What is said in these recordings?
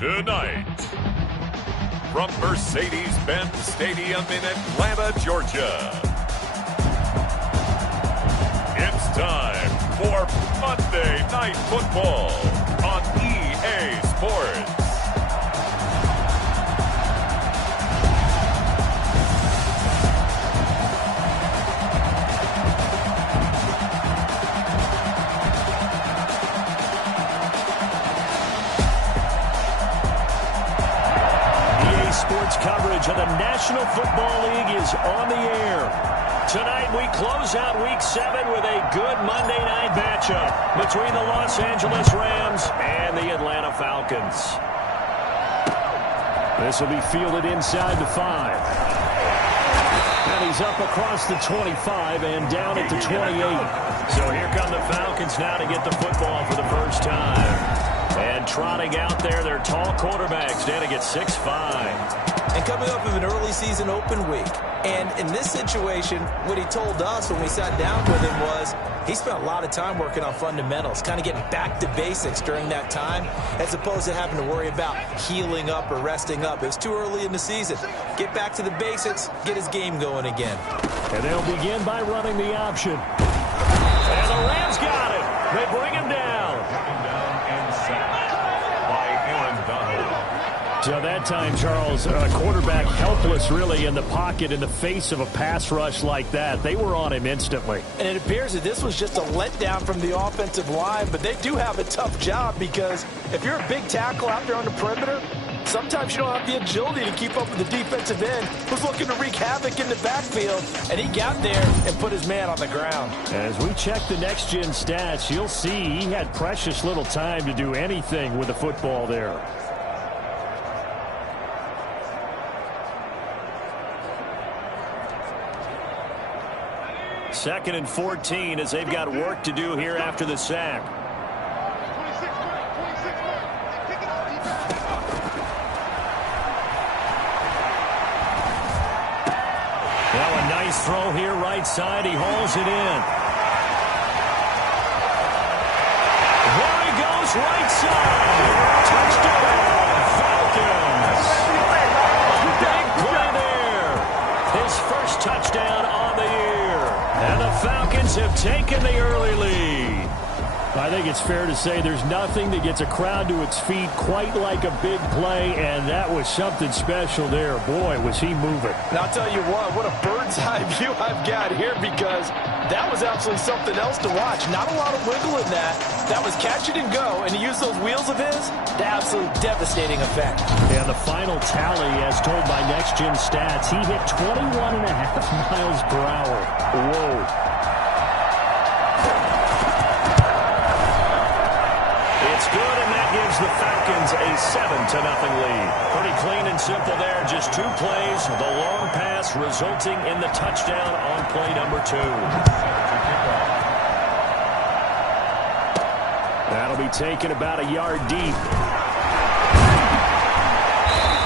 Tonight, from Mercedes-Benz Stadium in Atlanta, Georgia, it's time for Monday Night Football on EA Sports. Sports coverage of the National Football League is on the air. Tonight we close out Week 7 with a good Monday night matchup between the Los Angeles Rams and the Atlanta Falcons. This will be fielded inside the 5. And he's up across the 25 and down at the 28. So here come the Falcons now to get the football for the first time. And trotting out there, their tall quarterback standing at 6'5". And coming up with an early season open week. And in this situation, what he told us when we sat down with him was he spent a lot of time working on fundamentals, kind of getting back to basics during that time, as opposed to having to worry about healing up or resting up. It was too early in the season. Get back to the basics, get his game going again. And they'll begin by running the option. And the Rams got it. They bring him down. So that time, Charles, quarterback helpless really in the pocket in the face of a pass rush like that. They were on him instantly. And it appears that this was just a letdown from the offensive line, but they do have a tough job because if you're a big tackle out there on the perimeter, sometimes you don't have the agility to keep up with the defensive end who's looking to wreak havoc in the backfield, and he got there and put his man on the ground. As we check the next-gen stats, you'll see he had precious little time to do anything with the football there. Second and 14 as they've got work to do here after the sack. Now a nice throw here right side. He hauls it in. There he goes right side. Touchdown Falcons. Big play there. His first touchdown on the year. And the Falcons have taken the early lead. I think it's fair to say there's nothing that gets a crowd to its feet quite like a big play, and that was something special there. Boy, was he moving. And I'll tell you what a bird's eye view I've got here, because that was absolutely something else to watch. Not a lot of wiggle in that. That was catch it and go, and he used those wheels of his to absolute devastating effect. Yeah, the final tally, as told by Next Gen Stats, he hit 21.5 miles per hour. Whoa. It's good, and that gives the Falcons a 7-0 lead. Pretty clean and simple there. Just 2 plays. The long pass resulting in the touchdown on play number 2. That'll be taken about a yard deep.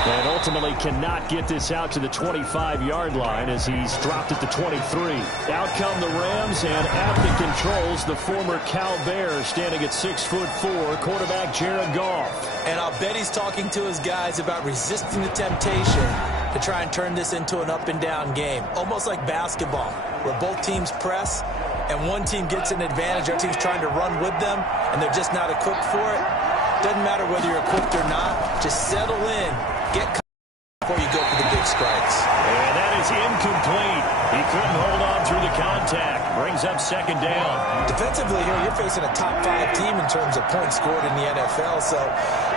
And ultimately cannot get this out to the 25-yard line as he's dropped at the 23. Out come the Rams, and at the controls, the former Cal Bear standing at 6'4", quarterback Jared Goff. And I'll bet he's talking to his guys about resisting the temptation to try and turn this into an up-and-down game. Almost like basketball, where both teams press, and one team gets an advantage, our team's trying to run with them, and they're just not equipped for it. Doesn't matter whether you're equipped or not. Just settle in. Get before you go for the big strikes. And that is incomplete. He couldn't hold on through the contact. Brings up second down. Defensively here, you're facing a top 5 team in terms of points scored in the NFL. So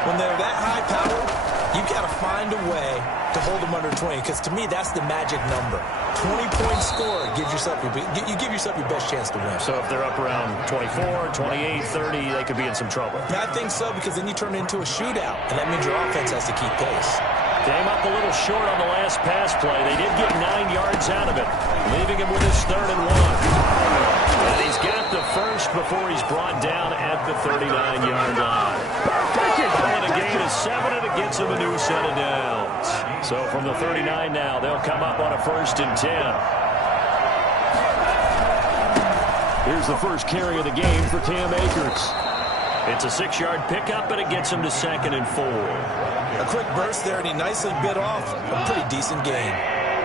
when they're that high powered, you've got to find a way to hold them under 20. Because to me, that's the magic number. 20-point score gives yourself you give yourself your best chance to win. So if they're up around 24, 28, 30, they could be in some trouble. Yeah, I think so, because then you turn it into a shootout, and that means your offense has to keep pace. Came up a little short on the last pass play. They did get 9 yards out of it, leaving him with his 3rd and 1. And he's got the first before he's brought down at the 39-yard line. And a gain of 7, and it gets him a new set of downs. So from the 39 now, they'll come up on a 1st and 10. Here's the first carry of the game for Cam Akers. It's a 6-yard pickup, but it gets him to 2nd and 4. A quick burst there, and he nicely bit off a pretty decent gain.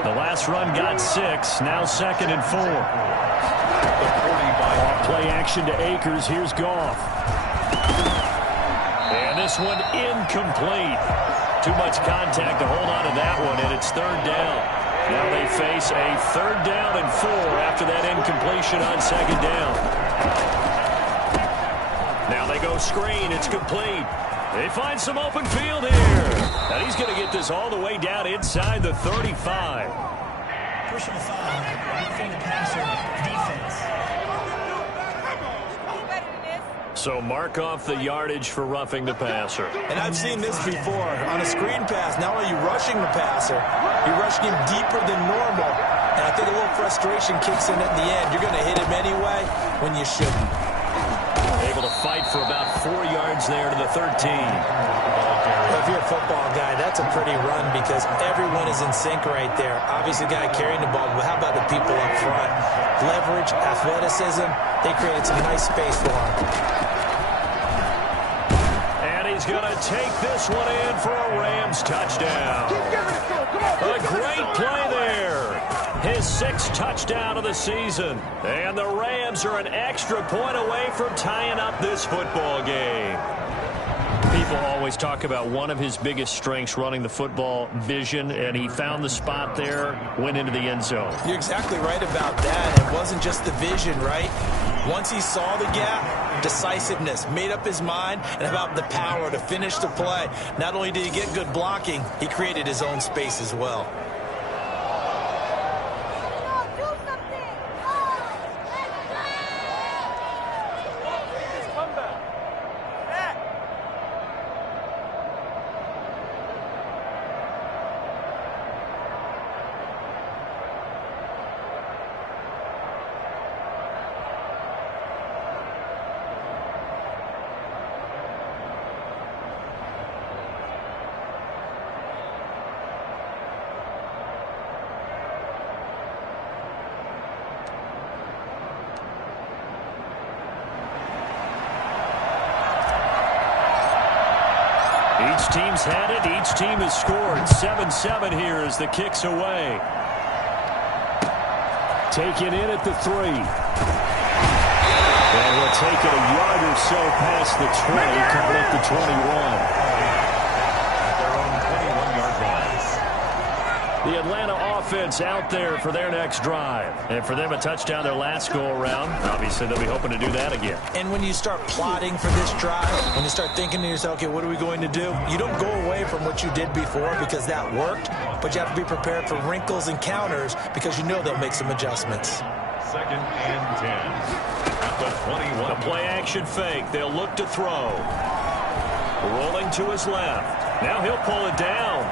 The last run got 6, now 2nd and 4. Play action to Akers. Here's Goff. And this one incomplete. Too much contact to hold on to that one, and it's 3rd down. Now they face a 3rd down and 4 after that incompletion on 2nd down. Now they go screen. It's complete. They find some open field here. And he's going to get this all the way down inside the 35. Personal foul, roughing the passer, defense. So mark off the yardage for roughing the passer. And I've seen this before. On a screen pass, not only are you rushing the passer, you're rushing him deeper than normal. And I think a little frustration kicks in at the end. You're going to hit him anyway when you shouldn't. Able to fight for about 4 yards there to the 13. Well, if you're a football guy, that's a pretty run because everyone is in sync right there. Obviously, the guy carrying the ball, but how about the people up front? Leverage, athleticism, they created some nice space for him. And he's going to take this one in for a Rams touchdown. A great play there. His 6th touchdown of the season. And the Rams are an extra point away from tying up this football game. People always talk about one of his biggest strengths running the football, vision, and he found the spot there, went into the end zone. You're exactly right about that. It wasn't just the vision, right? Once he saw the gap, decisiveness, made up his mind, and about the power to finish the play. Not only did he get good blocking, he created his own space as well. Each team's had it. Each team has scored. 7-7 here as the kick's away. Taken in at the 3. And we'll take it a yard or so past the 20, coming at the 21. Their own 21-yard line. The Atlanta offense out there for their next drive. And for them, a touchdown their last go-around. Obviously, they'll be hoping to do that again. And when you start plotting for this drive, when you start thinking to yourself, okay, what are we going to do? You don't go away from what you did before because that worked, but you have to be prepared for wrinkles and counters because you know they'll make some adjustments. 2nd and 10. At the 21. The play-action fake. They'll look to throw. Rolling to his left. Now he'll pull it down.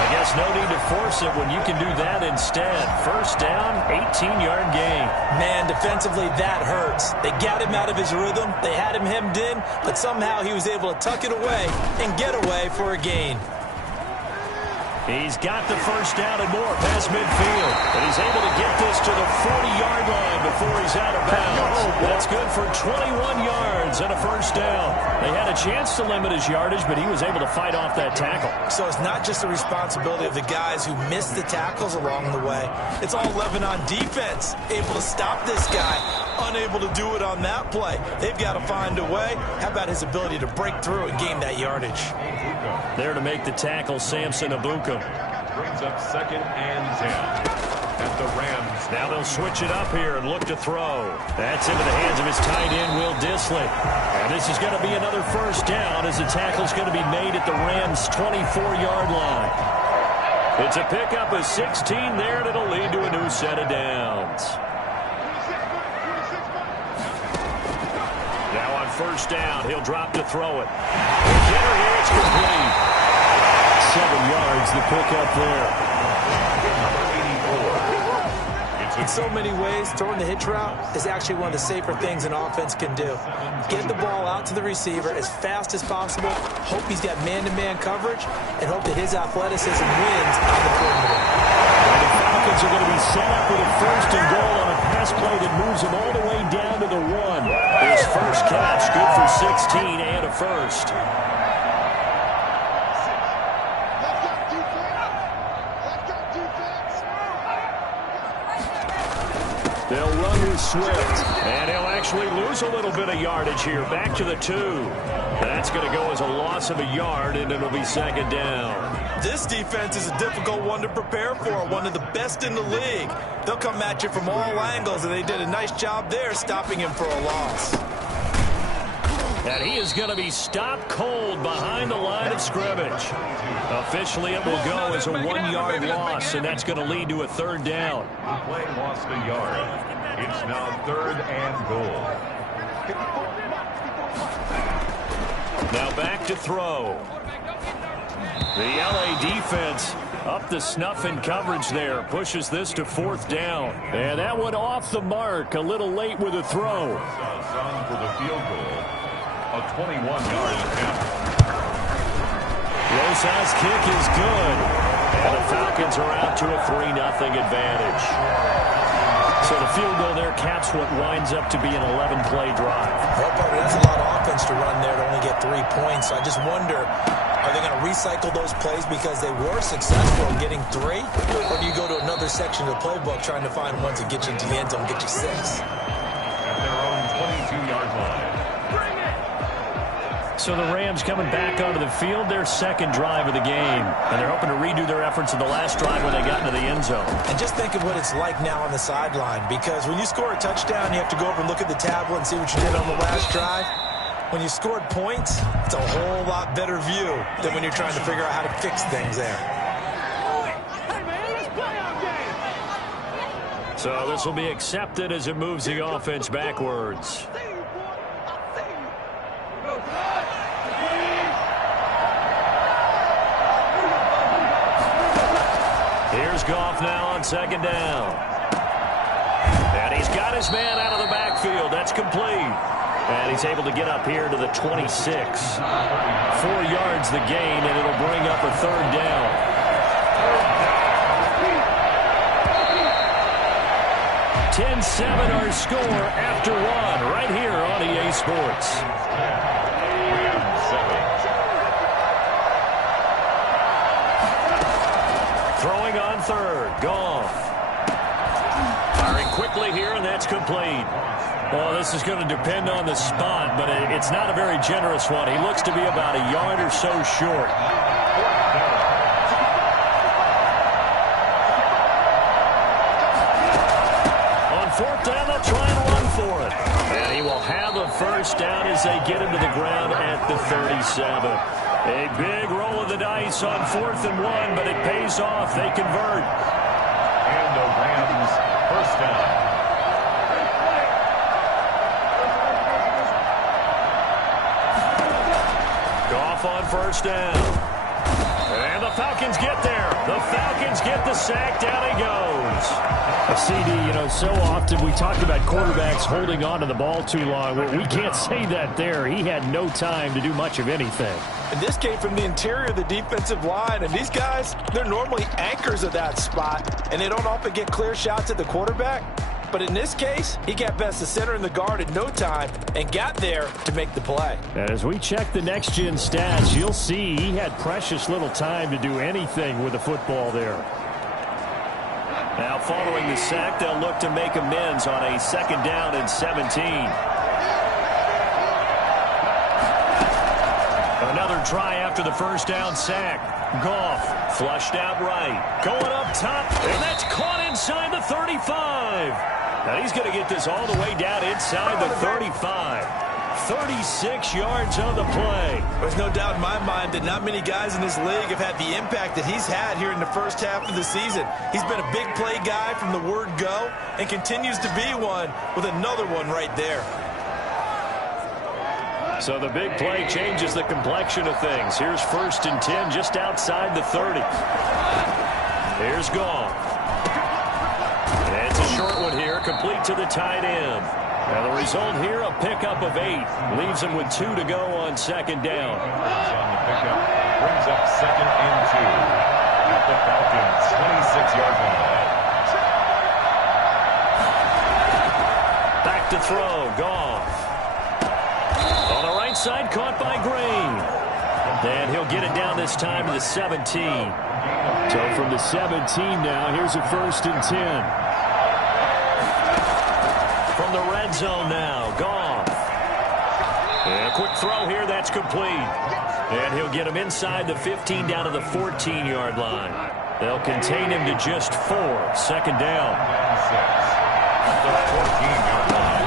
I guess no need to force it when you can do that instead. 1st down, 18-yard gain. Man, defensively, that hurts. They got him out of his rhythm. They had him hemmed in, but somehow he was able to tuck it away and get away for a gain. He's got the 1st down and more past midfield. And he's able to get this to the 40-yard line before he's out of bounds. That's good for 21 yards and a 1st down. They had a chance to limit his yardage, but he was able to fight off that tackle. So it's not just the responsibility of the guys who missed the tackles along the way. It's all 11 on defense, able to stop this guy, unable to do it on that play. They've got to find a way. How about his ability to break through and gain that yardage? There to make the tackle, Samson Abuka. Brings up 2nd and 10. At the Rams. Now they'll switch it up here and look to throw. That's into the hands of his tight end, Will Dissly. And this is going to be another 1st down as the tackle's going to be made at the Rams' 24-yard line. It's a pickup of 16 there, and it'll lead to a new set of downs. Now on 1st down, he'll drop to throw it. Hitter here, it's complete. 7 yards, the pickup there. In so many ways, throwing the hitch route is actually one of the safer things an offense can do. Get the ball out to the receiver as fast as possible, hope he's got man-to-man coverage, and hope that his athleticism wins on the perimeter. And the Falcons are going to be set up with a 1st and goal on a pass play that moves them all the way down to the 1. His 1st first catch, good for 16 and a first. They'll run with Swift, and he'll actually lose a little bit of yardage here. Back to the 2. That's going to go as a loss of a yard, and it'll be second down. This defense is a difficult one to prepare for, one of the best in the league. They'll come at you from all angles, and they did a nice job there stopping him for a loss. And he is going to be stopped cold behind the line of scrimmage. Officially, it will go as a 1-yard loss, and that's going to lead to a third down. The play lost a yard. It's now 3rd and goal. Now back to throw. The LA defense up the snuff in coverage there. Pushes this to 4th down. And that one off the mark. A little late with a throw. Son for the field goal. A 21-yard attempt. Rosa's kick is good. And the Falcons are out to a 3-0 advantage. So the field goal there caps what winds up to be an 11-play drive. Well, Bobby, that's a lot of offense to run there to only get 3 points. I just wonder, are they going to recycle those plays because they were successful in getting 3? Or do you go to another section of the playbook trying to find ones that get you into the end zone and get you 6? At their own 22-yard line. So the Rams coming back onto the field, their second drive of the game. And they're hoping to redo their efforts in the last drive when they got into the end zone. And just think of what it's like now on the sideline, because when you score a touchdown, you have to go over and look at the tablet and see what you did on the last drive. When you scored points, it's a whole lot better view than when you're trying to figure out how to fix things there. So this will be accepted as it moves the offense backwards. Here's Goff now on second down. And he's got his man out of the backfield. That's complete. And he's able to get up here to the 26. 4 yards the gain, and it'll bring up a third down. 10-7 our score after 1 right here on EA Sports. Throwing on third. Goff. Firing quickly here, and that's complete. Well, this is going to depend on the spot, but it's not a very generous one. He looks to be about a yard or so short. On 4th down, they'll try and run for it. And he will have a first down as they get him to the ground at the 37. A big roll of the dice on 4th and 1, but it pays off. They convert. And the Rams first down. Goff on first down. And the Falcons get there. The Falcons get the sack. Down he goes. CD, so often we talk about quarterbacks holding on to the ball too long. Well, we can't say that there. He had no time to do much of anything. And this came from the interior of the defensive line. And these guys, they're normally anchors of that spot. And they don't often get clear shots at the quarterback. But in this case, he got past the center and the guard in no time and got there to make the play. As we check the next-gen stats, you'll see he had precious little time to do anything with the football there. Now, following the sack, they'll look to make amends on a 2nd down and 17. Another try after the first down sack. Goff flushed out right. Going up top, and that's caught inside the 35. Now he's going to get this all the way down inside the 35. 36 yards on the play. There's no doubt in my mind that not many guys in this league have had the impact that he's had here in the first half of the season. He's been a big play guy from the word go and continues to be one with another one right there. So the big play changes the complexion of things. Here's 1st and 10 just outside the 30. Here's Goff. It's a short one here, complete to the tight end. Now the result here, a pickup of 8. Leaves him with 2 to go on 2nd down. On the pickup, brings up 2nd and 2. At the Falcons, 26-yard line. Back to throw, Goff. outside, caught by Green. And he'll get it down this time to the 17. So from the 17 now, here's a 1st and 10. From the red zone now, Goff. And a quick throw here, that's complete. And he'll get him inside the 15 down to the 14-yard line. They'll contain him to just 4. 2nd down.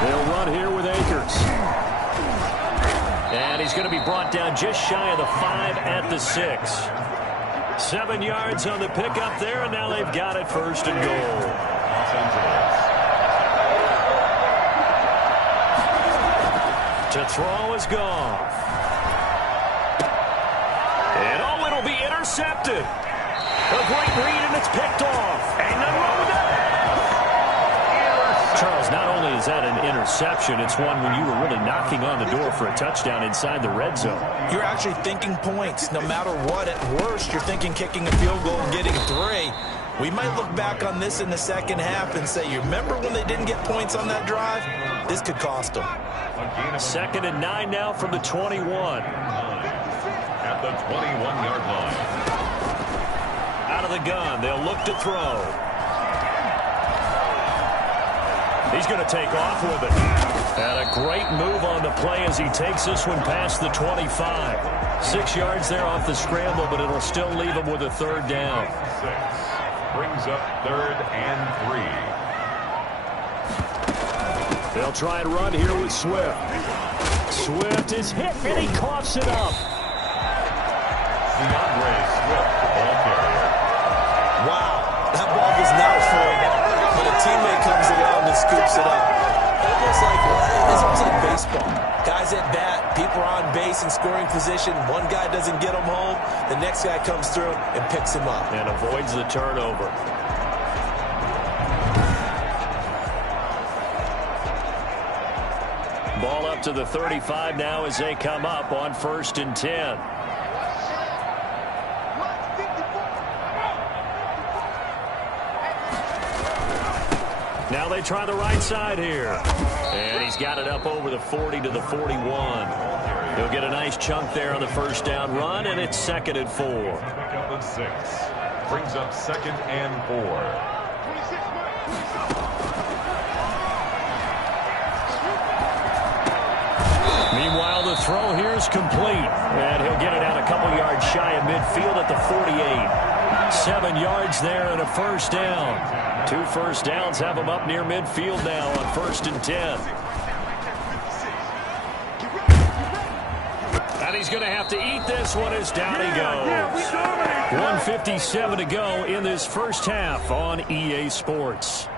They'll run here with Akers. And he's going to be brought down just shy of the 5 at the 6. 7 yards on the pickup there, and now they've got it 1st and goal. To throw is Goff. And oh, it'll be intercepted. A great read, and it's picked off. Ain't nothing wrong with that. Charles, not only is that an interception, it's one when you were really knocking on the door for a touchdown inside the red zone. You're actually thinking points. No matter what, at worst, you're thinking kicking a field goal and getting 3. We might look back on this in the second half and say, you remember when they didn't get points on that drive? This could cost them. 2nd and 9 now from the 21. At the 21-yard line. Out of the gun, they'll look to throw. He's going to take off with it. And a great move on the play as he takes this one past the 25. 6 yards there off the scramble, but it'll still leave him with a 3rd down. 6 brings up 3rd and 3. They'll try and run here with Swift. Swift is hit, and he coughs it up. DeAndre Swift, the ball carrier. Wow, that ball was not for him. But a teammate comes along and scoops it up. It's almost like baseball. Guys at bat, people are on base in scoring position. One guy doesn't get him home. The next guy comes through and picks him up. And avoids the turnover. Ball up to the 35 now as they come up on 1st and 10. Now they try the right side here. And he's got it up over the 40 to the 41. He'll get a nice chunk there on the 1st down run, and it's 2nd and 4. Pickup of 6. Brings up 2nd and 4. Meanwhile, the throw here is complete. And he'll get it out a couple yards shy of midfield at the 48. 7 yards there and a 1st down. 2 first downs have him up near midfield now on 1st and 10. And he's going to have to eat this one as down he goes. 1:57 to go in this first half on EA Sports.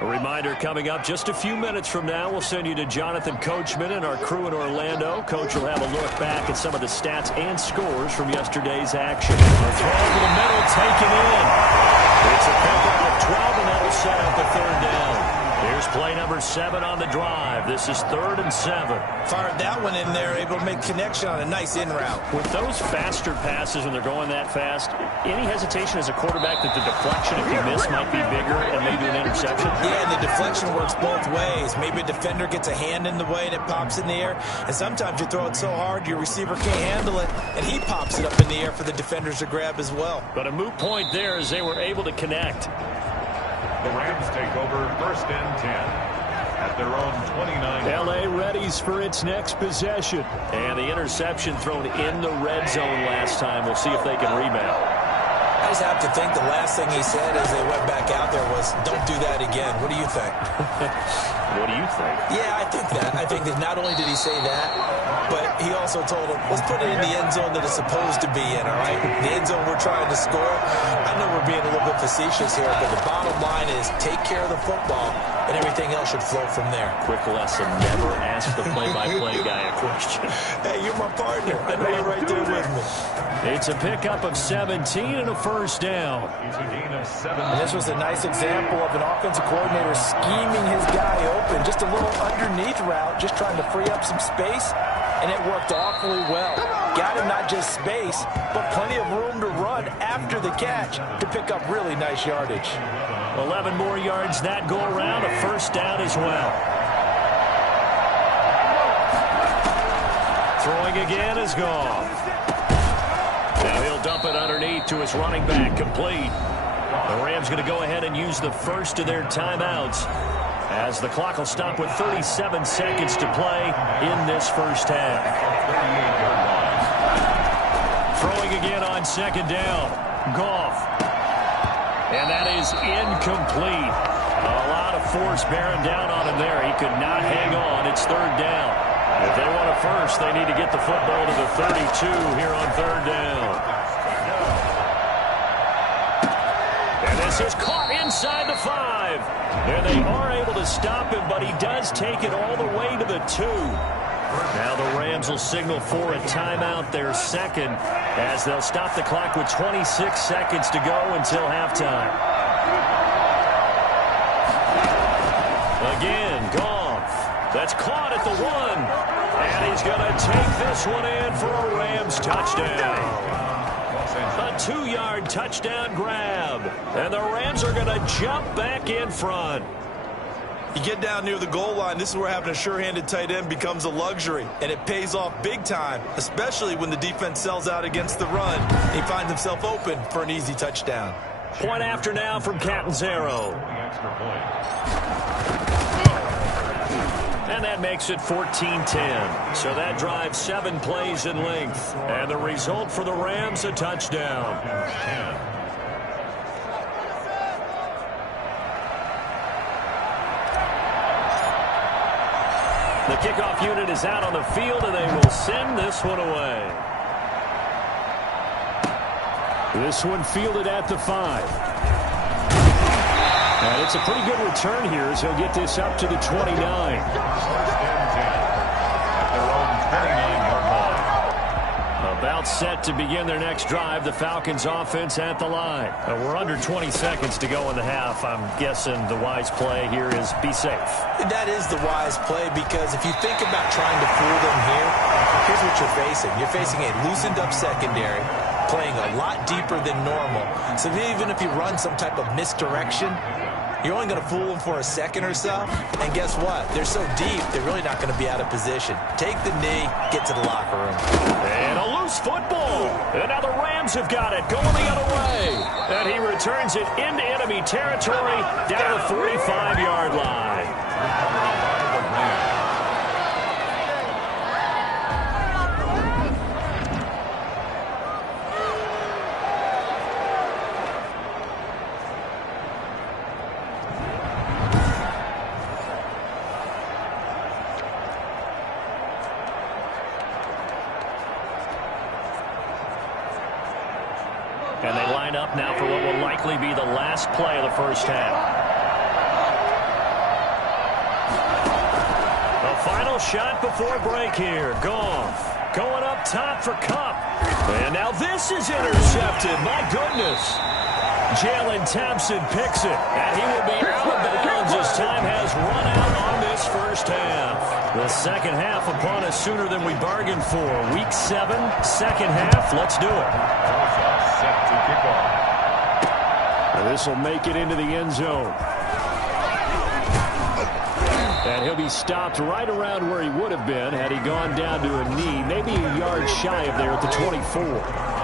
A reminder coming up just a few minutes from now. We'll send you to Jonathan Coachman and our crew in Orlando. Coach will have a look back at some of the stats and scores from yesterday's action. A throw over the middle, taken in. It's a pickup of 12, and that'll set up a 3rd down. Here's play number 7 on the drive. This is 3rd and 7. Fired that one in there, able to make connection on a nice in route. With those faster passes when they're going that fast, any hesitation as a quarterback that the deflection, if you miss, might be bigger and maybe an interception? Yeah, and the deflection works both ways. Maybe a defender gets a hand in the way and it pops in the air. And sometimes you throw it so hard your receiver can't handle it, and he pops it up in the air for the defenders to grab as well. But a moot point there as they were able to connect. The Rams take over 1st and 10 at their own 29. L.A. readies for its next possession. And the interception thrown in the red zone last time. We'll see if they can rebound. I just have to think the last thing he said as they went back out there was, don't do that again. What do you think? What do you think? Yeah, I think that. I think that not only did he say that, but he also told him, let's put it in the end zone that it's supposed to be in, all right? The end zone we're trying to score. I know we're being a little bit facetious here, but the bottom line is take care of the football, and everything else should flow from there. Quick lesson, never ask the play-by-play guy a question. Hey, you're my partner. I know you're right there with me. It's a pickup of 17 and a 1st down. It's a gain of 7. And this was a nice example of an offensive coordinator scheming his guy open. Just a little underneath route, just trying to free up some space, and it worked awfully well. Got him not just space, but plenty of room to run after the catch to pick up really nice yardage. 11 more yards that go around, a 1st down as well. Throwing again is Goff. Now he'll dump it underneath to his running back, complete. The Rams going to go ahead and use the first of their timeouts as the clock will stop with 37 seconds to play in this first half. Throwing again on second down. Goff. And that is incomplete. A lot of force bearing down on him there. He could not hang on. It's third down. If they want it first, they need to get the football to the 32 here on third down. And this is caught inside the 5. And they are able to stop him, but he does take it all the way to the 2. Now the Rams will signal for a timeout, their second, as they'll stop the clock with 26 seconds to go until halftime. Again, Goff. That's caught at the 1. And he's going to take this one in for a Rams touchdown. A 2-yard touchdown grab. And the Rams are going to jump back in front. You get down near the goal line, this is where having a sure-handed tight end becomes a luxury, and it pays off big time, especially when the defense sells out against the run. He finds himself open for an easy touchdown. Point after now from Catanzaro. And that makes it 14-10. So that drives 7 plays in length. And the result for the Rams, a touchdown. The kickoff unit is out on the field, and they will send this one away. This one fielded at the 5. And it's a pretty good return here as he'll get this up to the 29. About set to begin their next drive. The Falcons offense at the line. We're under 20 seconds to go in the half. I'm guessing the wise play here is be safe. That is the wise play, because if you think about trying to fool them here, here's what you're facing. You're facing a loosened up secondary, playing a lot deeper than normal. So even if you run some type of misdirection, you're only going to fool them for a second or so. And guess what? They're so deep, they're really not going to be out of position. Take the knee, get to the locker room. And a loose football. And now the Rams have got it going the other way. And he returns it into enemy territory down the 45-yard line. And they line up now for what will likely be the last play of the first half. The final shot before break here. Goff going up top for Kupp. And now this is intercepted. My goodness. Jalen Thompson picks it. And he will be out of bounds as time has run out on this first half. The second half upon us sooner than we bargained for. Week 7, second half. Let's do it. Set to kick off. This will make it into the end zone. And he'll be stopped right around where he would have been had he gone down to a knee, maybe a yard shy of there at the 24.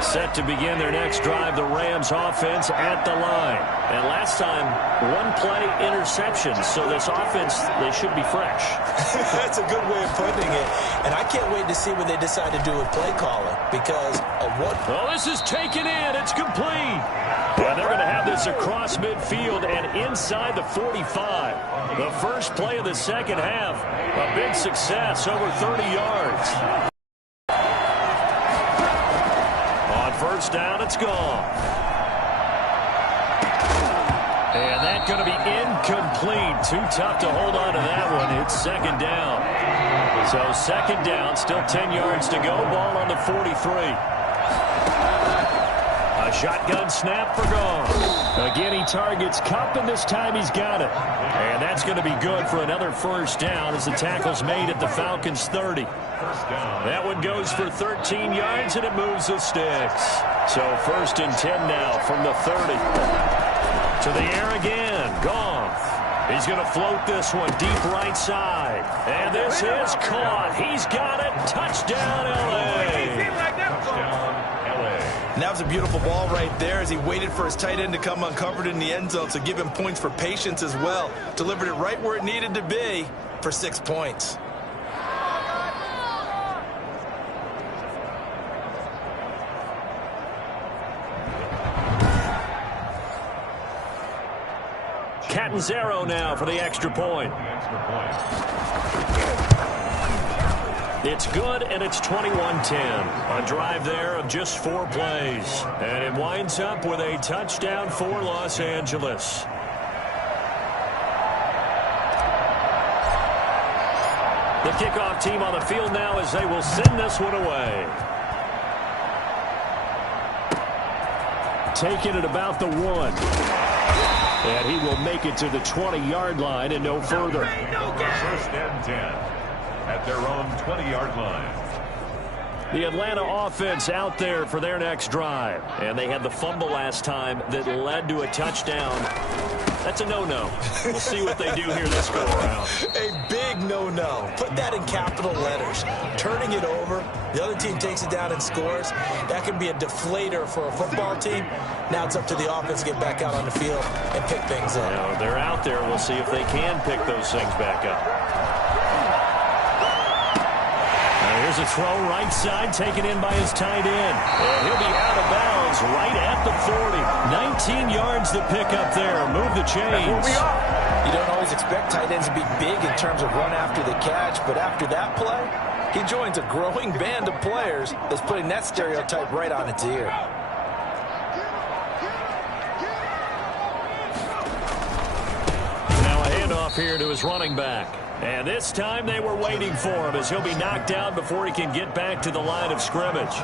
Set to begin their next drive, the Rams offense at the line. And last time, 1 play interception, so this offense, they should be fresh. That's a good way of putting it. And I can't wait to see what they decide to do with play calling, because of what... Well, this is taken in. It's complete. And they're going to have this across midfield and inside the 45. The first play of the second half, a big success, over 30 yards. First down, it's gone. And that's going to be incomplete. Too tough to hold on to that one. It's second down. So second down, still 10 yards to go. Ball on the 43. A shotgun snap for Goff. Again, he targets Kupp, and this time he's got it. And that's going to be good for another first down as the tackle's made at the Falcons' 30. That one goes for 13 yards, and it moves the sticks. So first and 10 now from the 30. To the air again. Goff. He's going to float this one deep right side. And this is caught. He's got it. Touchdown, L.A. Touchdown, L.A. And that was a beautiful ball right there as he waited for his tight end to come uncovered in the end zone, so give him points for patience as well. Delivered it right where it needed to be for 6 points. Catanzaro now for the extra point. It's good, and it's 21-10. A drive there of just 4 plays. And it winds up with a touchdown for Los Angeles. The kickoff team on the field now as they will send this one away. Taking it about the 1. And he will make it to the 20-yard line and no further. First and 10 at their own 20-yard line. The Atlanta offense out there for their next drive. And they had the fumble last time that led to a touchdown. That's a no-no. We'll see what they do here this go-around. A big no-no. Put that in capital letters. Turning it over, the other team takes it down and scores. That can be a deflator for a football team. Now it's up to the offense to get back out on the field and pick things up. Now, they're out there. We'll see if they can pick those things back up. Now, here's a throw right side taken in by his tight end. And he'll be out of bounds right at the 40. 19 yards to pick up there. Move the chains. You don't always expect tight ends to be big in terms of run after the catch, but after that play, he joins a growing band of players that's putting that stereotype right on its ear. Now a handoff here to his running back. And this time they were waiting for him as he'll be knocked down before he can get back to the line of scrimmage.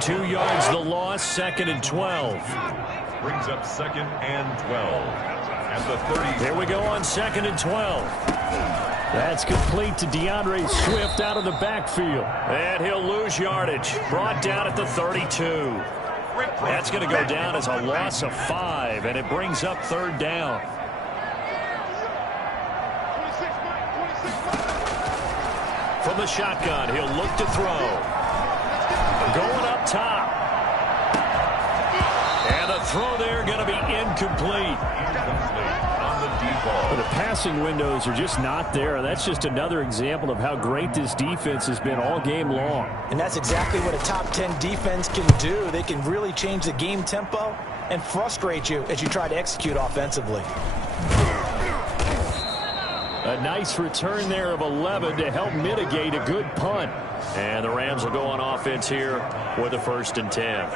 2 yards the loss, 2nd and 12. Brings up 2nd and 12. At the 30. Here we go on 2nd and 12. That's complete to DeAndre Swift out of the backfield. And he'll lose yardage. Brought down at the 32. That's going to go down as a loss of 5, and it brings up 3rd down. From the shotgun, he'll look to throw. Going up top. And the throw there going to be incomplete. On the default. The passing windows are just not there. That's just another example of how great this defense has been all game long. And that's exactly what a top 10 defense can do. They can really change the game tempo and frustrate you as you try to execute offensively. A nice return there of 11 to help mitigate a good punt. And the Rams will go on offense here with a 1st and 10.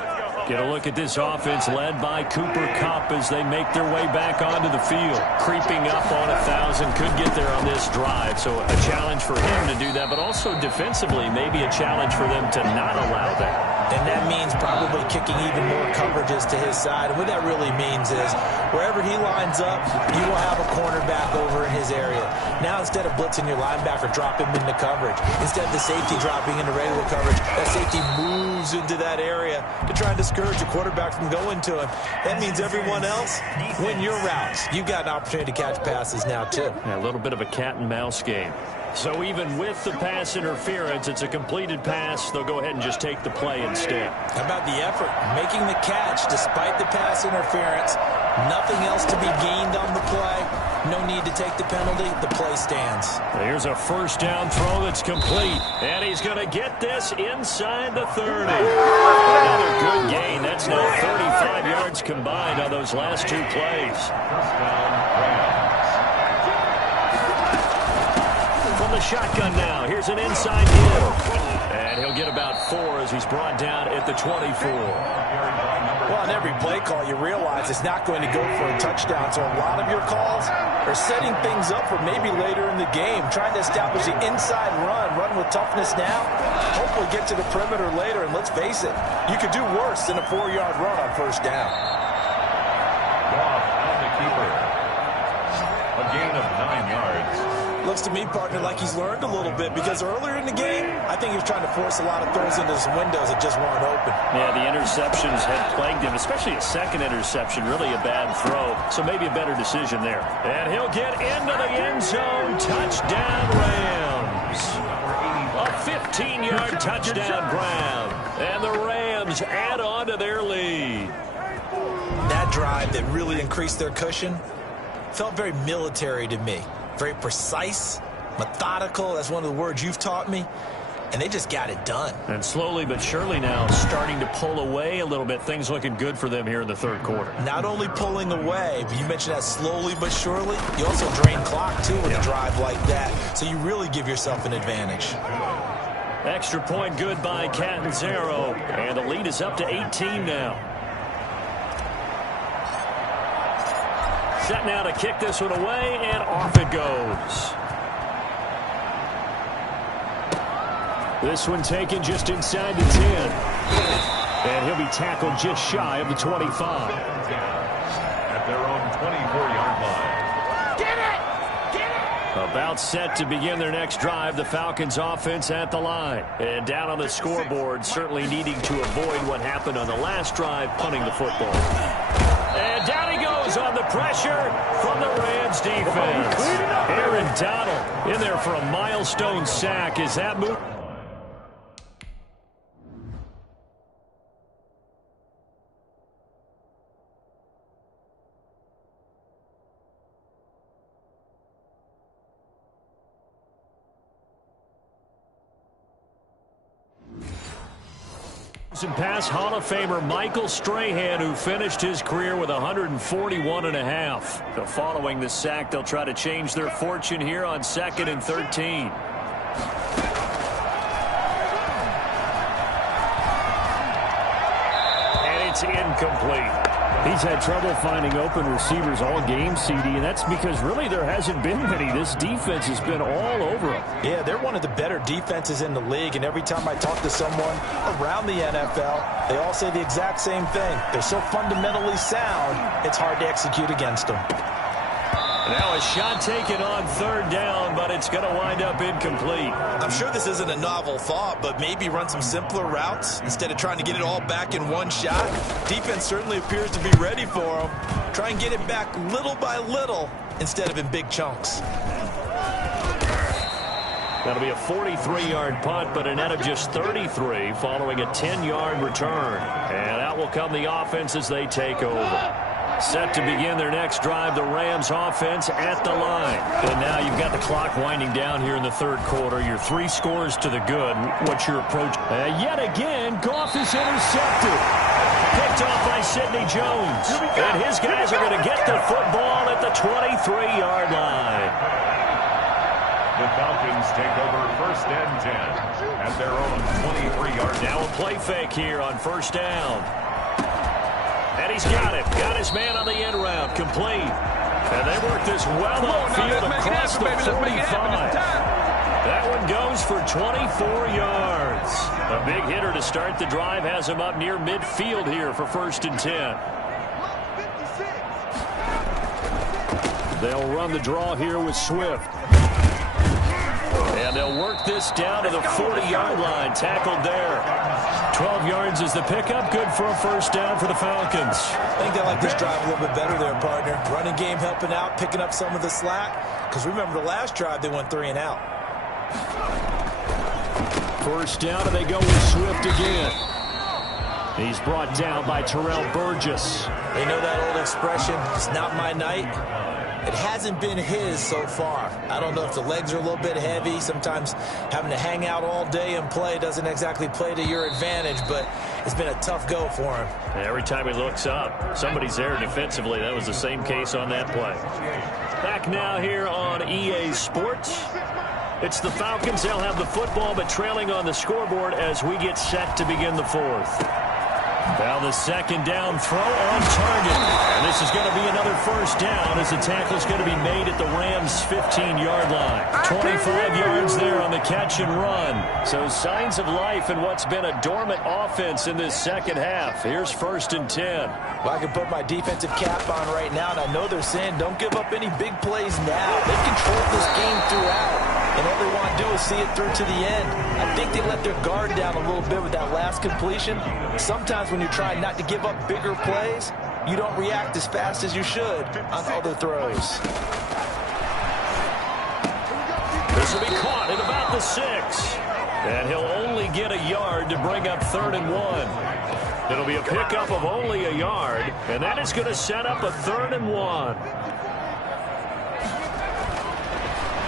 Get a look at this offense led by Cooper Kupp as they make their way back onto the field. Creeping up on 1,000, could get there on this drive. So a challenge for him to do that, but also defensively maybe a challenge for them to not allow that. And that means probably kicking even more coverages to his side. And what that really means is wherever he lines up, you will have a cornerback over in his area. Now instead of blitzing your linebacker, drop him into coverage. Instead of the safety dropping into regular coverage, that safety moves into that area to try and discourage the quarterback from going to him. That means everyone else, win your routes. You've got an opportunity to catch passes now too. Yeah, a little bit of a cat and mouse game. So even with the pass interference, it's a completed pass. They'll go ahead and just take the play instead. How about the effort? Making the catch despite the pass interference. Nothing else to be gained on the play. No need to take the penalty. The play stands. Here's a 1st down throw that's complete. And he's going to get this inside the 30. Another good gain. That's now 35 yards combined on those last 2 plays. First down, Rams. From the shotgun now, here's an inside hit. And he'll get about 4 as he's brought down at the 24. Well, on every play call, you realize it's not going to go for a touchdown. So a lot of your calls are setting things up for maybe later in the game, trying to establish the inside run with toughness now, hopefully get to the perimeter later. And let's face it, you could do worse than a 4-yard run on 1st down. Goff on the keeper. A gain of 9 yards. Looks to me, partner, like he's learned a little bit because earlier in the game, I think he was trying to force a lot of throws into some windows that just weren't open. Yeah, the interceptions had plagued him, especially a second interception, really a bad throw. So maybe a better decision there. And he'll get into the end zone. Touchdown, Rams. A 15-yard touchdown grab. And the Rams add on to their lead. That drive that really increased their cushion felt very military to me. Very precise, methodical. That's one of the words you've taught me. And they just got it done. And slowly but surely now starting to pull away a little bit. Things looking good for them here in the third quarter. Not only pulling away, but you mentioned that slowly but surely. You also drain clock, too, with a drive like that. So you really give yourself an advantage. Extra point good by Catanzaro. And the lead is up to 18 now. Set now to kick this one away, and off it goes. This one taken just inside the 10. And he'll be tackled just shy of the 25. At their own 24-yard line. Get it! Get it! About set to begin their next drive, the Falcons offense at the line. And down on the scoreboard, certainly needing to avoid what happened on the last drive, punting the football. And down he goes on the pressure from the Rams defense. Aaron Donald in there for a milestone sack. Is that move? And pass Hall of Famer Michael Strahan, who finished his career with 141.5. So following the sack, they'll try to change their fortune here on 2nd and 13. And it's incomplete. He's had trouble finding open receivers all game, CD, and that's because really there hasn't been many. This defense has been all over him. Yeah, they're one of the better defenses in the league, and every time I talk to someone around the NFL, they all say the exact same thing. They're so fundamentally sound, it's hard to execute against them. Now a shot taken on 3rd down, but it's going to wind up incomplete. I'm sure this isn't a novel thought, but maybe run some simpler routes instead of trying to get it all back in one shot. Defense certainly appears to be ready for them. Try and get it back little by little instead of in big chunks. That'll be a 43-yard punt, but a net of just 33 following a 10-yard return. And out will come the offense as they take over. Set to begin their next drive, the Rams offense at the line. And now you've got the clock winding down here in the third quarter. Your 3 scores to the good. What's your approach? Yet again, Goff is intercepted. Picked off by Sidney Jones. And his guys are going to get the football at the 23-yard line. The Falcons take over 1st and 10 at their own 23-yard. Now a play fake here on 1st down. And he's got it. Got his man on the end route. Complete. And they work this well upfield across the 45. That one goes for 24 yards. A big hitter to start the drive has him up near midfield here for 1st and 10. They'll run the draw here with Swift. And they'll work this down to the 40-yard line. Tackled there. 12 yards is the pickup. Good for a 1st down for the Falcons. I think they like this drive a little bit better there, partner. Running game helping out, picking up some of the slack. Because remember the last drive, they went 3 and out. 1st down, and they go with Swift again. He's brought down by Terrell Burgess. You know that old expression, it's not my night? It hasn't been his so far. I don't know if the legs are a little bit heavy. Sometimes having to hang out all day and play doesn't exactly play to your advantage, but it's been a tough go for him. Every time he looks up, somebody's there defensively. That was the same case on that play. Back now here on EA Sports. It's the Falcons. They'll have the football, but trailing on the scoreboard as we get set to begin the 4th. Now the second down throw on target. And this is going to be another first down as the tackle is going to be made at the Rams' 15-yard line. 25 yards there on the catch and run. So signs of life in what's been a dormant offense in this second half. Here's 1st and 10. Well, I can put my defensive cap on right now, and I know they're saying don't give up any big plays now. They've controlled this game throughout. And all they want to do is see it through to the end. I think they let their guard down a little bit with that last completion. Sometimes when you're trying not to give up bigger plays, you don't react as fast as you should on other throws. This will be caught at about the 6. And he'll only get a yard to bring up 3rd and 1. It'll be a pickup of only a yard, and that is going to set up a 3rd and 1.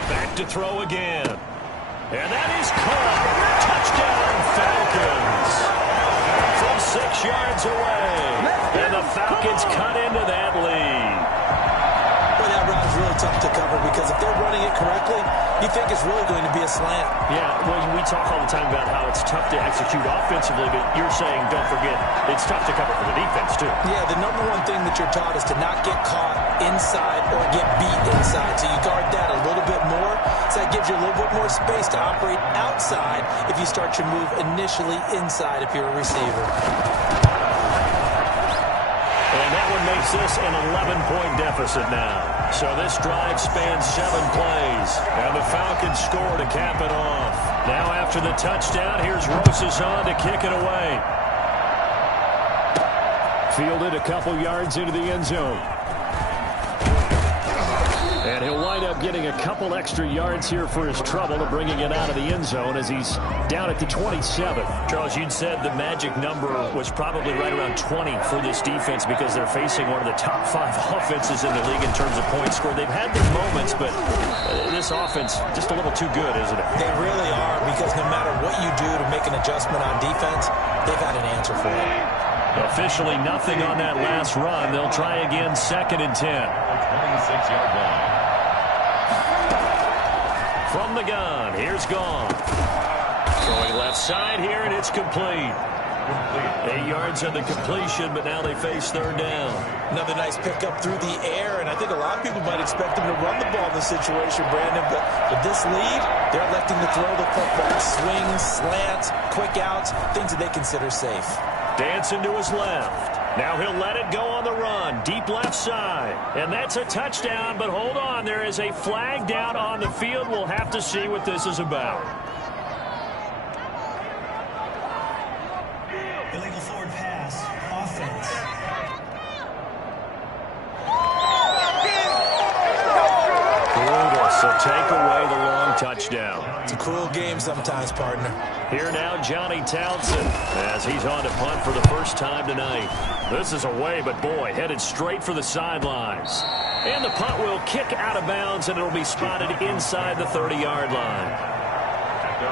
Back to throw again. And that is caught. Touchdown, Falcons. From 6 yards away. And the Falcons cut into that lead. Well, that route's really tough to cover because if they're running it correctly, you think it's really going to be a slant. Yeah, well, we talk all the time about how it's tough to execute offensively, but you're saying, don't forget, it's tough to cover for the defense, too. Yeah, the number one thing that you're taught is to not get caught inside or get beat inside. So you guard that a little bit more. So that gives you a little bit more space to operate outside if you start your move initially inside if you're a receiver. And that one makes this an 11-point deficit now. So this drive spans 7 plays. And the Falcons score to cap it off. Now after the touchdown, here's Rosazon to kick it away. Fielded a couple yards into the end zone. And he'll wind up getting a couple extra yards here for his trouble to bringing it out of the end zone as he's down at the 27. Charles, you'd said the magic number was probably right around 20 for this defense because they're facing one of the top 5 offenses in the league in terms of points scored. They've had their moments, but this offense just a little too good, isn't it? They really are because no matter what you do to make an adjustment on defense, they've got an answer for it. Officially nothing on that last run. They'll try again 2nd and 10. 26-yard line. From the gun, here's Gone. Throwing left side here, and it's complete. 8 yards on the completion, but now they face 3rd down. Another nice pickup through the air, and I think a lot of people might expect them to run the ball in this situation, Brandon, but with this lead, they're electing to throw the football. Swings, slants, quick outs, things that they consider safe. Dancing to his left. Now he'll let it go on the run. Deep left side. And that's a touchdown, but hold on. There is a flag down on the field. We'll have to see what this is about. Illegal forward pass. Offense. Brutal, so take away the long touchdown. It's a cruel game sometimes, partner. Here now, Johnny Townsend, as he's on to punt for the first time tonight. This is away, but boy, headed straight for the sidelines. And the punt will kick out of bounds, and it'll be spotted inside the 30-yard line.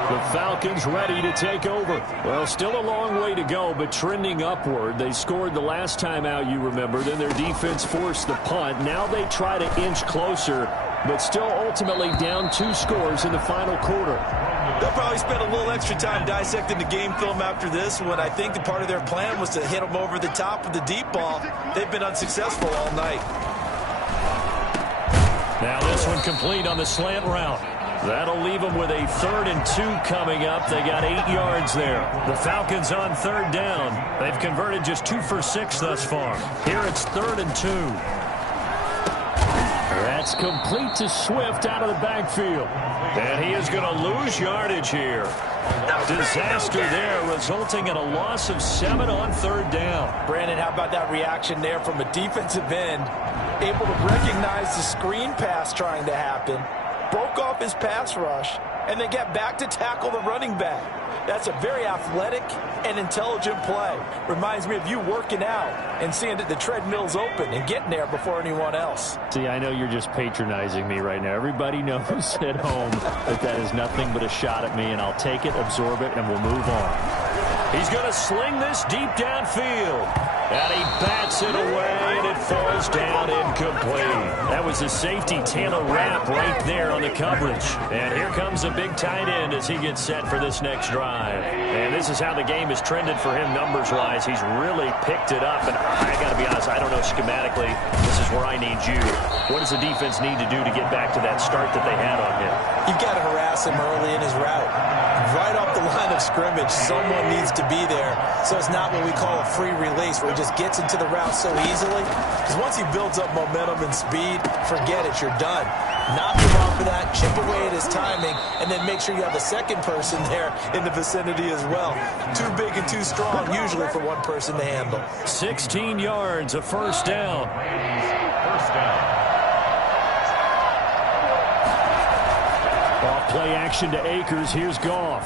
The Falcons ready to take over. Well, still a long way to go, but trending upward. They scored the last time out, you remember. Then their defense forced the punt. Now they try to inch closer, but still ultimately down 2 scores in the final quarter. They'll probably spend a little extra time dissecting the game film after this one. I think the part of their plan was to hit them over the top with the deep ball. They've been unsuccessful all night. Now this one complete on the slant route. That'll leave them with a 3rd and 2 coming up. They got 8 yards there. The Falcons on 3rd down. They've converted just 2 for 6 thus far. Here it's 3rd and 2. That's complete to Swift out of the backfield. And he is going to lose yardage here. Disaster there, resulting in a loss of 7 on 3rd down. Brandon, how about that reaction there from a defensive end? Able to recognize the screen pass trying to happen. Broke off his pass rush, and then get back to tackle the running back. That's a very athletic and intelligent play. Reminds me of you working out and seeing that the treadmill's open and getting there before anyone else. See, I know you're just patronizing me right now. Everybody knows at home that is nothing but a shot at me, and I'll take it, absorb it, and we'll move on. He's going to sling this deep downfield. And he bats it away, and it falls down incomplete. That was a safety, Taylor Rapp, right there on the coverage. And here comes a big tight end as he gets set for this next drive. And this is how the game has trended for him numbers-wise. He's really picked it up. And I got to be honest, I don't know schematically. This is where I need you. What does the defense need to do to get back to that start that they had on him? You've got to harass him early in his route. Right off the line of scrimmage, someone needs to be there. So it's not what we call a free release where he just gets into the route so easily. Because once he builds up momentum and speed, forget it, you're done. Knock him off of that, chip away at his timing, and then make sure you have the second person there in the vicinity as well. Too big and too strong usually for one person to handle. 16 yards, a first down. First down. Off play action to Akers. Here's Goff.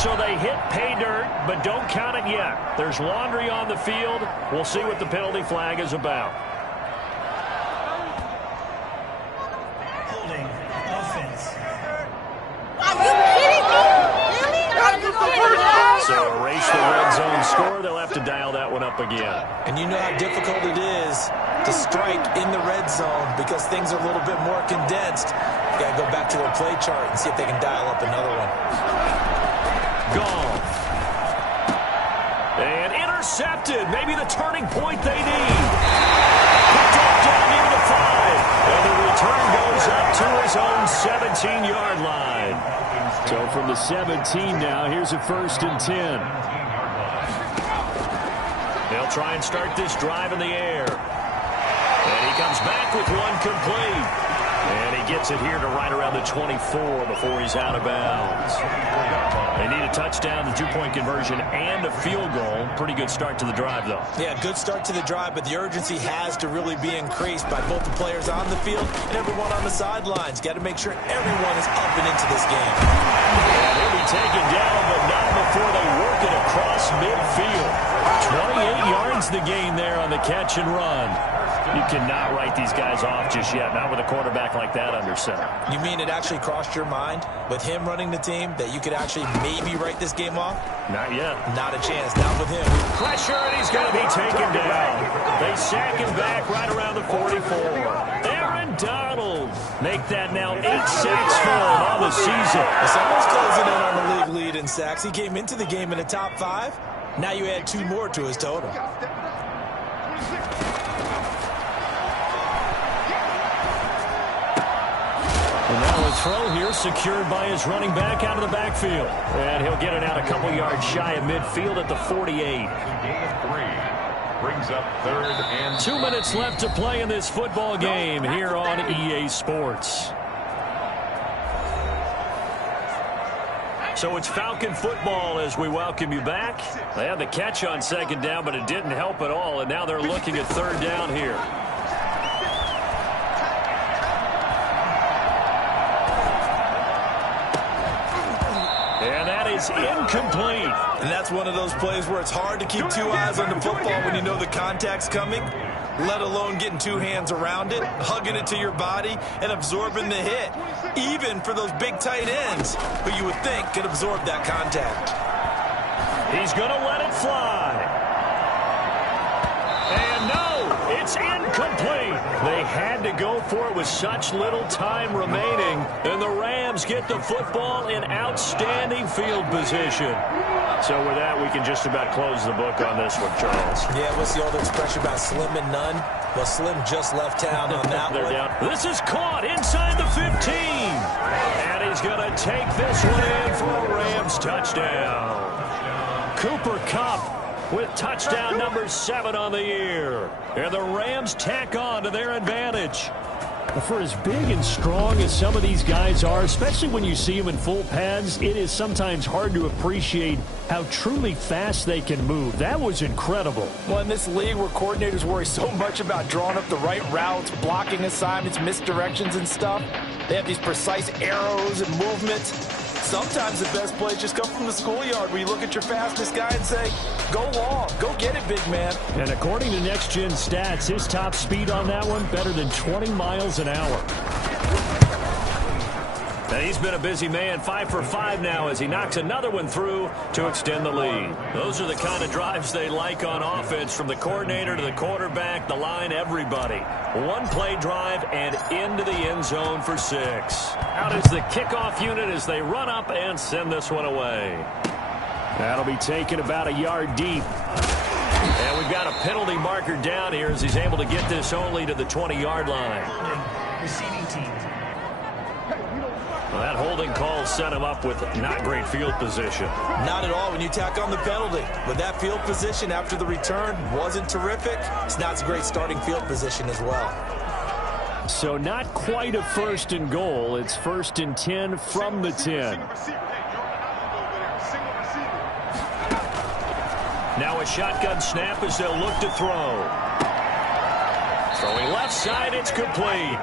So they hit pay dirt, but don't count it yet. There's laundry on the field. We'll see what the penalty flag is about. Holding. Offense. Are you kidding me? Really? Are you kidding me? So erase the red zone score. They'll have to dial that one up again. And you know how difficult it is to strike in the red zone because things are a little bit more condensed. You got to go back to their play chart and see if they can dial up another one. Goff. And intercepted. Maybe the turning point they need. Picked up down near the 5. And the return goes up to his own 17-yard line. So from the 17 now, here's a 1st and 10. They'll try and start this drive in the air. And he comes back with one complete. And he gets it here to right around the 24 before he's out of bounds. They need a touchdown, the 2-point conversion, and a field goal. Pretty good start to the drive, though. Yeah, good start to the drive, but the urgency has to really be increased by both the players on the field and everyone on the sidelines. Got to make sure everyone is up and into this game. And he'll be taken down, but not before they work it across midfield. 28 yards the gain there on the catch and run. You cannot write these guys off just yet, not with a quarterback like that under center. You mean it actually crossed your mind with him running the team that you could actually maybe write this game off? Not yet. Not a chance, not with him. Pressure, and he's going to be taken down. They sack him back right around the 44. Aaron Donald make that now 8 sacks for him on the season. Someone's closing in on the league lead in sacks. He came into the game in the top 5. Now you add 2 more to his total. And now a throw here secured by his running back out of the backfield. And he'll get it out a couple yards shy of midfield at the 48. Gain of 3. Brings up 3rd and 2 minutes left to play in this football game here on EA Sports. So it's Falcon football as we welcome you back. They had the catch on 2nd down, but it didn't help at all. And now they're looking at 3rd down here. And that is incomplete. And that's one of those plays where it's hard to keep 2 eyes on the football when you know the contact's coming, let alone getting 2 hands around it, hugging it to your body, and absorbing the hit, even for those big tight ends who you would think could absorb that contact. He's going to let it fly. And no, it's incomplete. They had to go for it with such little time remaining, and the Rams get the football in outstanding field position. So with that, we can just about close the book on this one, Charles. Yeah, what's the old expression about slim and none? Well, Slim just left town on that one. Down. This is caught inside the 15. And he's going to take this one in for a Rams touchdown. Cooper Kupp with touchdown number 7 on the year. And the Rams tack on to their advantage. For as big and strong as some of these guys are, especially when you see them in full pads, it is sometimes hard to appreciate how truly fast they can move. That was incredible. Well, in this league where coordinators worry so much about drawing up the right routes, blocking assignments, misdirections and stuff, they have these precise arrows and movements. Sometimes the best plays just come from the schoolyard where you look at your fastest guy and say, go long, go get it, big man. And according to Next Gen Stats, his top speed on that one, better than 20 miles an hour. And he's been a busy man, 5 for 5 now as he knocks another one through to extend the lead. Those are the kind of drives they like on offense, from the coordinator to the quarterback the line, everybody. One-play drive and into the end zone for 6. Out is the kickoff unit as they run up and send this one away. That'll be taken about a yard deep. And we've got a penalty marker down here as he's able to get this only to the 20-yard line. Receiving team. Well, that holding call set him up with not great field position. Not at all when you tack on the penalty. But that field position after the return wasn't terrific. It's not a great starting field position as well. So not quite a 1st and goal. It's 1st and 10 from the 10. Now a shotgun snap as they'll look to throw. Throwing left side, it's complete.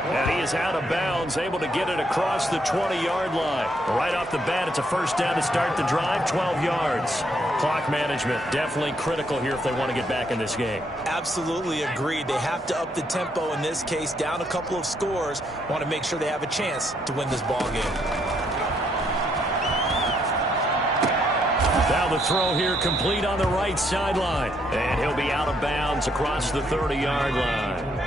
And he is out of bounds, able to get it across the 20-yard line. Right off the bat, it's a 1st down to start the drive, 12 yards. Clock management definitely critical here if they want to get back in this game. Absolutely agreed. They have to up the tempo in this case, down a couple of scores. Want to make sure they have a chance to win this ball game. Now the throw here complete on the right sideline. And he'll be out of bounds across the 30-yard line.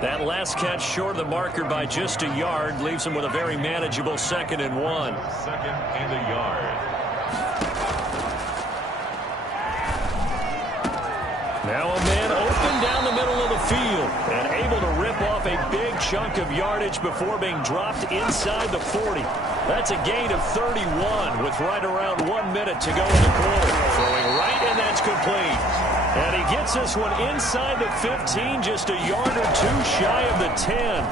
That last catch short of the marker by just a yard leaves him with a very manageable 2nd and 1. 2nd and a yard. Now a man open down the middle of the field and able to rip off a big chunk of yardage before being dropped inside the 40. That's a gain of 31 with right around 1 minute to go in the quarter. Throwing right, and that's complete. And he gets this one inside the 15, just a yard or 2 shy of the 10.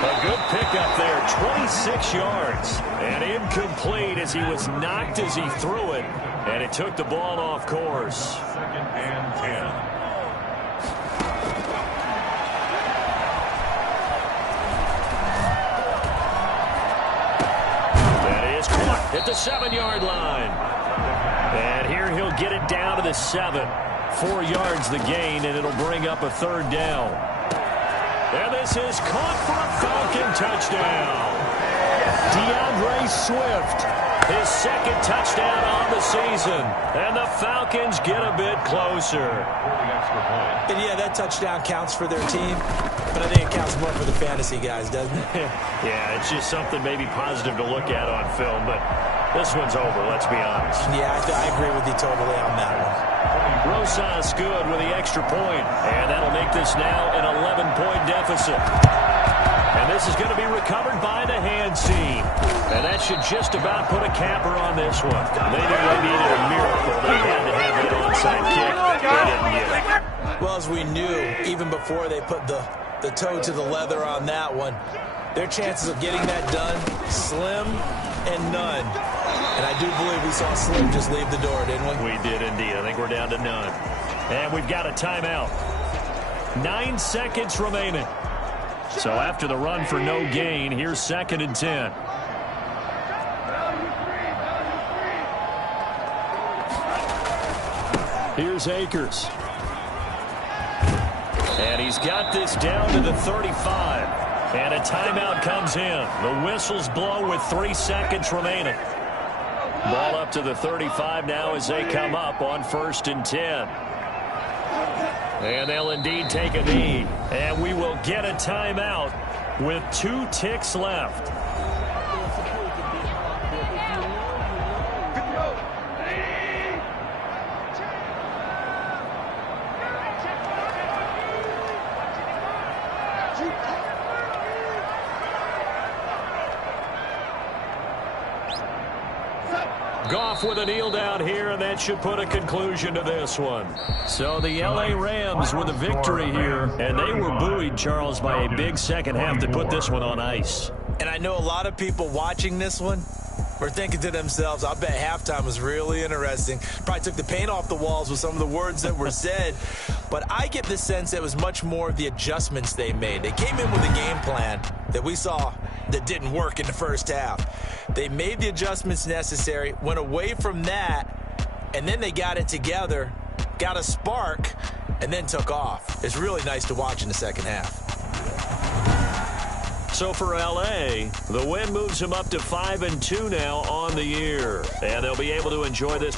A good pickup there, 26 yards. And incomplete as he was knocked as he threw it. And it took the ball off course. 2nd and 10. At the 7-yard line. And here he'll get it down to the 7. 4 yards the gain, and it'll bring up a 3rd down. And this is caught for a Falcon touchdown. DeAndre Swift, his 2nd touchdown on the season. And the Falcons get a bit closer. And yeah, that touchdown counts for their team. But I think it counts more for the fantasy guys, doesn't it? Yeah, it's just something maybe positive to look at on film, but this one's over, let's be honest. Yeah, I agree with you totally on that one. Rosas good with the extra point, and that'll make this now an 11-point deficit. And this is going to be recovered by the hand seam. And that should just about put a capper on this one. They knew they needed a miracle. They had to have that onside kick. They didn't get it. Well, as we knew, even before they put the toe to the leather on that one, their chances of getting that done, slim and none. And I do believe we saw Slim just leave the door, didn't we? We did indeed. I think we're down to none. And we've got a timeout. 9 seconds remaining. So after the run for no gain, here's 2nd and 10. Here's Akers. And he's got this down to the 35. And a timeout comes in. The whistles blow with 3 seconds remaining. Ball up to the 35 now as they come up on 1st and 10. And they'll indeed take a knee. And we will get a timeout with 2 ticks left. Goff with a kneel down here, and that should put a conclusion to this one. So the L.A. Rams with a victory here, and they were buoyed, Charles, by a big second half to put this one on ice. And I know a lot of people watching this one were thinking to themselves, I bet halftime was really interesting. Probably took the paint off the walls with some of the words that were said. But I get the sense it was much more of the adjustments they made. They came in with a game plan that we saw that didn't work in the first half. They made the adjustments necessary, went away from that, and then they got it together, got a spark, and then took off. It's really nice to watch in the second half. So for L.A., the win moves them up to 5-2 now on the year. And they'll be able to enjoy this